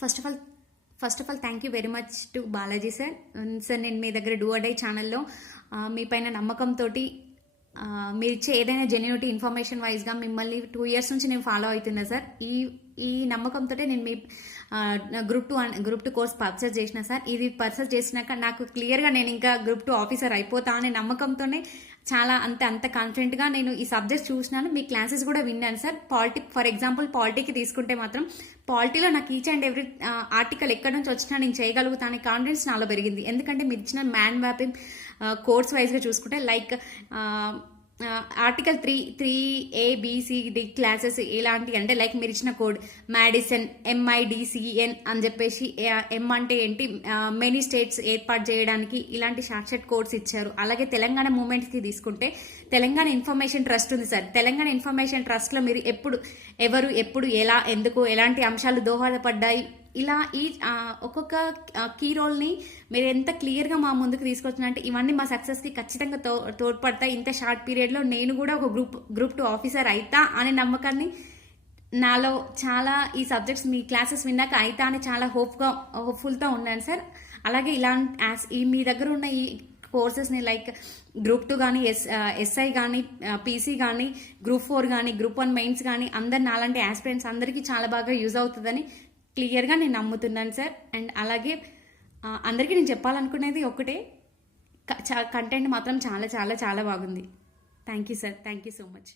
First of all first of all thank you very much to Balaji sir sir నేను మీ దగ్గర do adai ఛానల్లో మీ పైన నమ్మకంతో మీరు ఇచ్చే ఏదైనా జెన్యూనిటీ ఇన్ఫర్మేషన్ వైజ్గా మిమ్మల్ని టూ ఇయర్స్ నుంచి నేను ఫాలో అవుతున్నా సార్ ఈ ఈ నమ్మకంతో నేను మీ group two group two course purchase చేసిన సార్. ఇది పర్చేస్ చేసినాక నాకు క్లియర్గా నేను ఇంకా గ్రూప్ టూ ఆఫీసర్ అయిపోతా అనే నమ్మకంతోనే చాలా అంత అంత కాన్ఫిడెంట్గా నేను ఈ సబ్జెక్ట్ చూసినాను. మీ క్లాసెస్ కూడా విన్నాను సార్. పాలిటిక్ ఫర్ ఎగ్జాంపుల్ పాలిటీకి తీసుకుంటే మాత్రం పాలిటీలో నాకు ఈచ్ అండ్ ఎవ్రీ ఆర్టికల్ ఎక్కడి నుంచి వచ్చినా నేను చేయగలుగుతాను. కాన్ఫిడెన్స్ నాలో పెరిగింది. ఎందుకంటే మీరు ఇచ్చిన మ్యాన్ మ్యాపింగ్ కోర్స్ వైజ్గా చూసుకుంటే like article three three A B C D classes ఎలాంటి అంటే లైక్ మీరు ఇచ్చిన కోడ్ మ్యాడిసన్ ఎంఐడిసిఎన్ అని చెప్పేసి ఎం అంటే ఏంటి? మెనీ స్టేట్స్ ఏర్పాటు చేయడానికి ఇలాంటి షార్ట్ కోడ్స్ ఇచ్చారు. అలాగే తెలంగాణ మూమెంట్స్కి తీసుకుంటే తెలంగాణ ఇన్ఫర్మేషన్ ట్రస్ట్ ఉంది సార్. తెలంగాణ ఇన్ఫర్మేషన్ ట్రస్ట్లో మీరు ఎప్పుడు ఎవరు ఎప్పుడు ఎలా ఎందుకు ఎలాంటి అంశాలు దోహదపడ్డాయి ఇలా ఈ ఒక్కొక్క కీ రోల్ని మీరు ఎంత క్లియర్గా మా ముందుకు తీసుకొచ్చినంటే ఇవన్నీ మా సక్సెస్కి ఖచ్చితంగా తో తోడ్పడతాయి. ఇంత షార్ట్ పీరియడ్లో నేను కూడా ఒక గ్రూప్ గ్రూప్ టూ ఆఫీసర్ అవుతా అనే నమ్మకాన్ని నాలో చాలా ఈ సబ్జెక్ట్స్ మీ క్లాసెస్ విన్నాక అయితా అని చాలా హోప్గా హోప్ఫుల్తో ఉన్నాను సార్. అలాగే ఇలాంటి యాస్ ఈ మీ దగ్గర ఉన్న ఈ కోర్సెస్ని లైక్ గ్రూప్ టూ కానీ ఎస్ ఎస్ఐ కానీ పీసీ కానీ గ్రూప్ ఫోర్ కానీ గ్రూప్ వన్ మెయిన్స్ కానీ అందరు నాలాంటి ఆస్పిరెంట్స్ అందరికీ చాలా బాగా యూజ్ అవుతుందని క్లియర్గా నేను నమ్ముతున్నాను సార్. అండ్ అలాగే అందరికీ నేను చెప్పాలనుకునేది ఒకటే కంటెంట్ మాత్రం చాలా చాలా చాలా బాగుంది. Thank you sir thank you so much